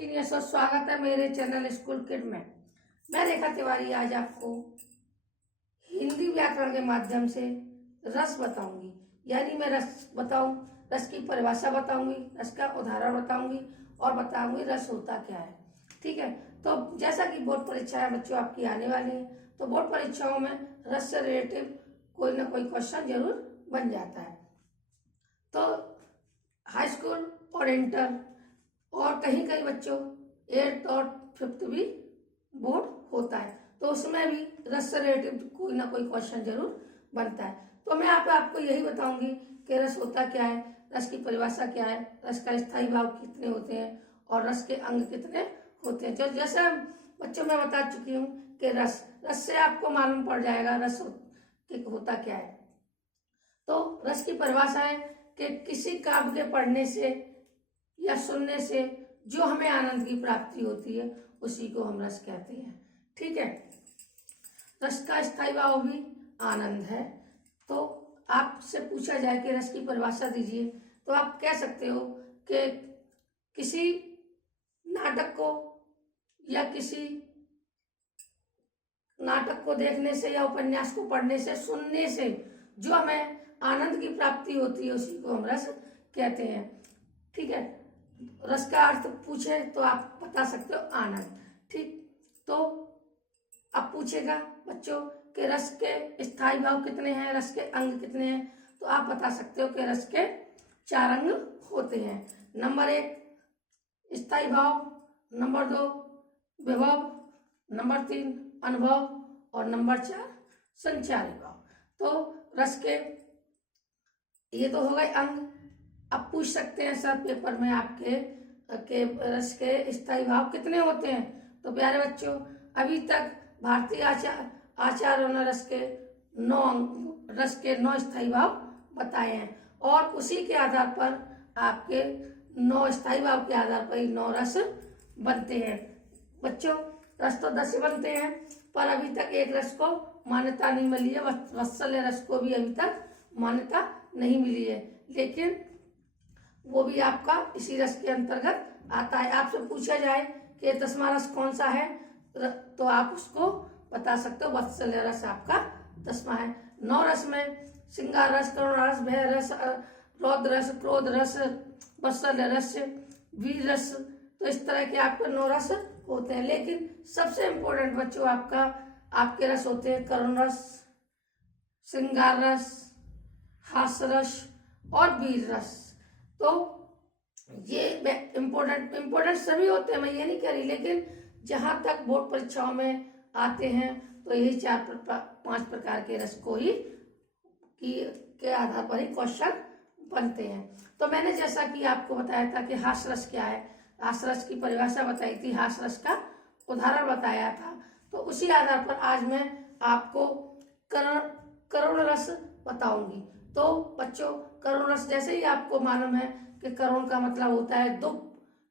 स्वागत है मेरे चैनल स्कूल किड में। मैं रेखा तिवारी आज आपको हिंदी व्याकरण के माध्यम से रस बताऊंगी। यानी मैं रस बताऊं, रस की परिभाषा बताऊंगी, रस का उदाहरण बताऊंगी और बताऊंगी रस होता क्या है। ठीक है, तो जैसा कि बोर्ड परीक्षाएं बच्चों आपकी आने वाली है, तो बोर्ड परीक्षाओं में रस से रिलेटिव कोई ना कोई क्वेश्चन जरूर बन जाता है। तो हाई स्कूल और इंटर और कहीं कहीं बच्चों 8th और 5th भी बोर्ड होता है, तो उसमें भी रस से रिलेटेड कोई ना कोई क्वेश्चन जरूर बनता है। तो मैं आपको यही बताऊंगी कि रस होता क्या है, रस की परिभाषा क्या है, रस का स्थायी भाव कितने होते हैं और रस के अंग कितने होते हैं। जो जैसे बच्चों मैं बता चुकी हूँ कि रस से आपको मालूम पड़ जाएगा रस होता क्या है। तो रस की परिभाषा है कि किसी काव्य के पढ़ने से या सुनने से जो हमें आनंद की प्राप्ति होती है उसी को हम रस कहते हैं। ठीक है, रस का स्थायी भाव भी आनंद है। तो आपसे पूछा जाए कि रस की परिभाषा दीजिए, तो आप कह सकते हो कि किसी नाटक को या किसी नाटक को देखने से या उपन्यास को पढ़ने से, सुनने से जो हमें आनंद की प्राप्ति होती है उसी को हम रस कहते हैं। ठीक है, रस का अर्थ पूछे तो आप बता सकते हो आनंद। ठीक, तो अब पूछेगा बच्चों कि रस के स्थायी भाव कितने हैं, रस के अंग कितने हैं, तो आप बता सकते हो कि रस के 4 अंग होते हैं। नंबर 1 स्थायी भाव, नंबर 2 विभव, नंबर 3 अनुभव और नंबर 4 संचारी भाव। तो रस के ये तो हो गए अंग। अब पूछ सकते हैं सर पेपर में आपके के रस के स्थायी भाव कितने होते हैं, तो प्यारे बच्चों अभी तक भारतीय आचार्यों ने रस के 9 स्थायी भाव बताए हैं और उसी के आधार पर आपके 9 स्थायी भाव के आधार पर 9 रस बनते हैं। बच्चों रस तो 10 बनते हैं, पर अभी तक एक रस को मान्यता नहीं मिली है। वत्सल्य रस को भी अभी तक मान्यता नहीं मिली है, लेकिन वो भी आपका इसी रस के अंतर्गत आता है। आपसे पूछा जाए कि 10वां रस कौन सा है, तो आप उसको बता सकते हो वत्सल्य रस आपका 10वां है। 9 रस में श्रृंगार रस, करुण रस, भय रस, रौद्र रस, क्रोध रस, वत्सल्य रस, वीर रस, तो इस तरह के आपके 9 रस होते हैं। लेकिन सबसे इम्पोर्टेंट बच्चों आपके रस होते हैं करुण रस, श्रृंगार रस, हास्य रस और वीर रस। तो ये इम्पोर्टेंट सभी होते हैं, मैं ये नहीं कह रही, लेकिन जहां तक बोर्ड परीक्षाओं में आते हैं तो यही 4-5 प्रकार के रस को ही के आधार पर ही क्वेश्चन बनते हैं। तो मैंने जैसा कि आपको बताया था कि हास्य रस क्या है, हास्य रस की परिभाषा बताई थी, हास्य रस का उदाहरण बताया था, तो उसी आधार पर आज मैं आपको करुण रस बताऊंगी। तो बच्चों करुण रस जैसे ही आपको मालूम है कि करुण का मतलब होता है दुख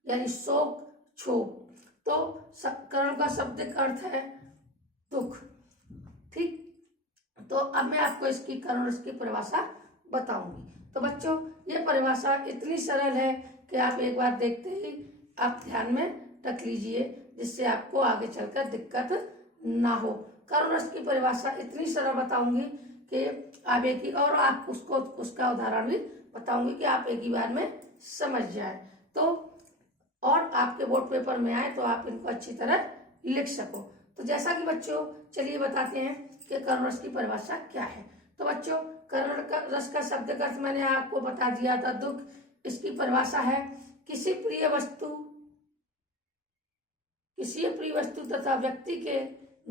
यानी शोक, क्षोभ, तो करुण का शाब्दिक अर्थ है दुख। ठीक, तो अब मैं आपको इसकी करुण रस की परिभाषा बताऊंगी। तो बच्चों ये परिभाषा इतनी सरल है कि आप एक बार देखते ही आप ध्यान में रख लीजिए, जिससे आपको आगे चलकर दिक्कत ना हो। करुण रस की परिभाषा इतनी सरल बताऊंगी कि आप और आप उसका उदाहरण भी बताऊंगी कि आप एक ही बार में समझ जाए, तो और आपके बोर्ड पेपर में आए तो आप इनको अच्छी तरह लिख सको। तो जैसा कि बच्चों चलिए बताते हैं कि करुण रस की परिभाषा क्या है। तो बच्चों करुण रस का शब्द का अर्थ मैंने आपको बता दिया था दुख। इसकी परिभाषा है किसी प्रिय वस्तु तथा व्यक्ति के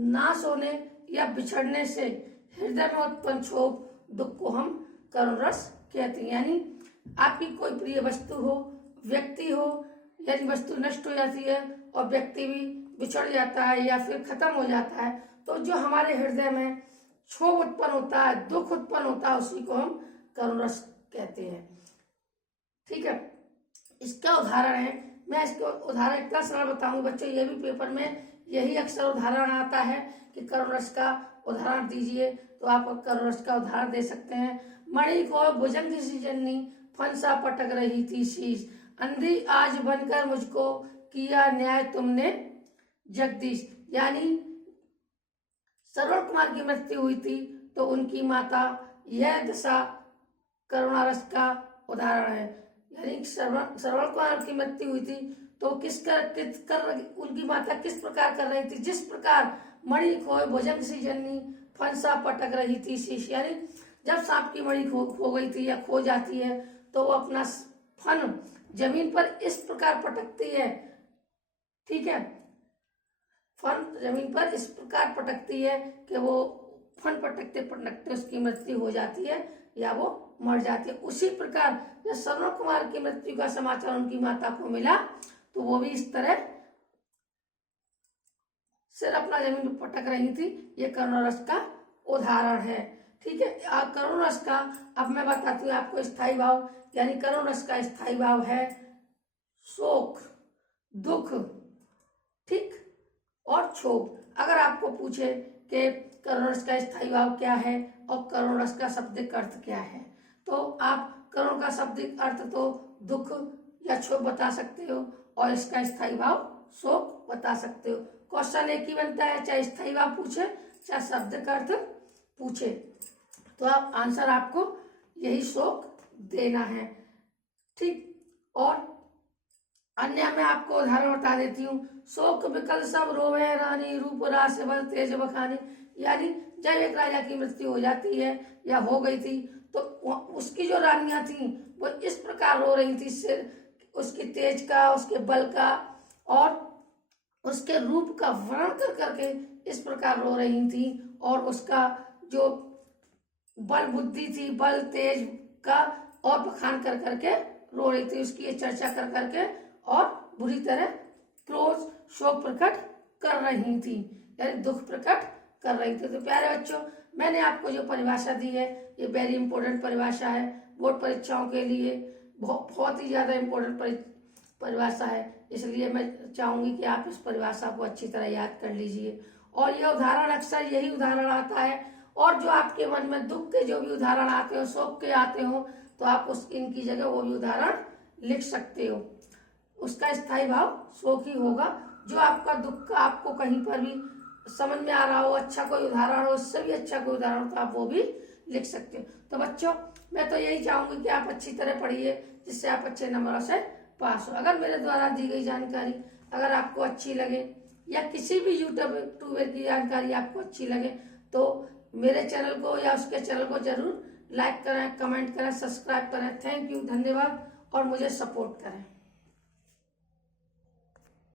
नाश होने या बिछड़ने से हृदय में उत्पन्न क्षोभ, दुख को हम करुण रस कहते हैं। यानी आपकी कोई प्रिय वस्तु हो, व्यक्ति हो, यानी वस्तु नष्ट हो जाती है और व्यक्ति भी बिछड़ जाता है या फिर खत्म हो जाता है, तो जो हमारे हृदय में क्षोभ उत्पन्न होता है, दुख उत्पन्न होता है, उसी को हम करुण रस कहते हैं। ठीक है, इसका उदाहरण है, मैं इसको उदाहरण इतना सरल बताऊंगी बच्चों, ये भी पेपर में यही अक्सर उदाहरण आता है कि करुण रस का उदाहरण दीजिए, तो आप करुण रस का उदाहरण दे सकते हैं। मणि को भुजंग सी जननी, फंसा पटक रही थी शीश, अंधी आज बनकर मुझको किया न्याय तुमने जगदीश। यानी श्रवण कुमार की मृत्यु हुई थी तो उनकी माता, यह दशा करुणा रस का उदाहरण है। यानी श्रवण कुमार की मृत्यु हुई थी तो उनकी माता किस प्रकार कर रही थी, जिस प्रकार मणि खोए भुजंग सी जननी फंसा पटक रही थी शीश। यानी जब सांप की मणि खो गई थी या खो जाती है तो वो अपना फन जमीन पर इस प्रकार पटकती है, ठीक है, फन जमीन पर इस प्रकार पटकती है कि वो फन पटकते पटकते उसकी मृत्यु हो जाती है या वो मर जाती है। उसी प्रकार जब श्रवण कुमार की मृत्यु का समाचार उनकी माता को मिला तो वो भी इस तरह सिर अपना जमीन पर पटक रही थी। ये करुणा रस का उदाहरण है, ठीक है। करुणा रस का अब मैं बताती हूँ आपको स्थायी भाव। यानी करुणा रस का स्थायी भाव है शोक, दुख, ठीक, और क्षोभ। अगर आपको पूछे कि करुणा रस का स्थायी भाव क्या है और करुणा रस का शाब्दिक अर्थ क्या है, तो आप करुणा का शाब्दिक अर्थ तो दुख या क्षोभ बता सकते हो और इसका स्थायी भाव शोक बता सकते हो। क्वेश्चन एक ही बनता है, चाहे स्थायी भाव पूछे चाहे शाब्दिक अर्थ पूछे, तो आप आंसर आपको यही शोक देना है, ठीक। और अन्य मैं आपको उदाहरण बता देती हूँ। शोक विकल सब रोवे रानी रूप रास बल तेज बखानी। यानी जब एक राजा की मृत्यु हो जाती है या हो गई थी तो उसकी जो रानियां थी वो इस प्रकार रो रही थी, सिर उसके तेज का, उसके बल का और उसके रूप का वर्णन कर करके इस प्रकार रो रही थी और उसका जो बल बुद्धि थी, बल तेज का और बखान कर करके रो रही थी, उसकी चर्चा कर करके और बुरी तरह क्रोध शोक प्रकट कर रही थी, यानी दुख प्रकट कर रही थी। तो प्यारे बच्चों, मैंने आपको जो परिभाषा दी है ये वेरी इंपॉर्टेंट परिभाषा है, बोर्ड परीक्षाओं के लिए बहुत ही ज्यादा इंपॉर्टेंट परिभाषा है। इसलिए मैं चाहूंगी कि आप इस परिभाषा को अच्छी तरह याद कर लीजिए। और ये उदाहरण अक्सर यही उदाहरण आता है, और जो आपके मन में दुख के जो भी उदाहरण आते हो, शोक के आते हो, तो आप इनकी जगह वो भी उदाहरण लिख सकते हो। उसका स्थायी भाव शोक ही होगा। जो आपका दुख आपको कहीं पर भी समझ में आ रहा हो, अच्छा कोई उदाहरण हो, उससे भी अच्छा कोई उदाहरण हो, तो आप वो भी लिख सकते हो। तो बच्चों, मैं तो यही चाहूंगी कि आप अच्छी तरह पढ़िए जिससे आप अच्छे नंबरों से पास हो। अगर मेरे द्वारा दी गई जानकारी अगर आपको अच्छी लगे या किसी भी यूट्यूबर की जानकारी आपको अच्छी लगे तो मेरे चैनल को या उसके चैनल को जरूर लाइक करें, कमेंट करें, सब्सक्राइब करें। थैंक यू, धन्यवाद, और मुझे सपोर्ट करें।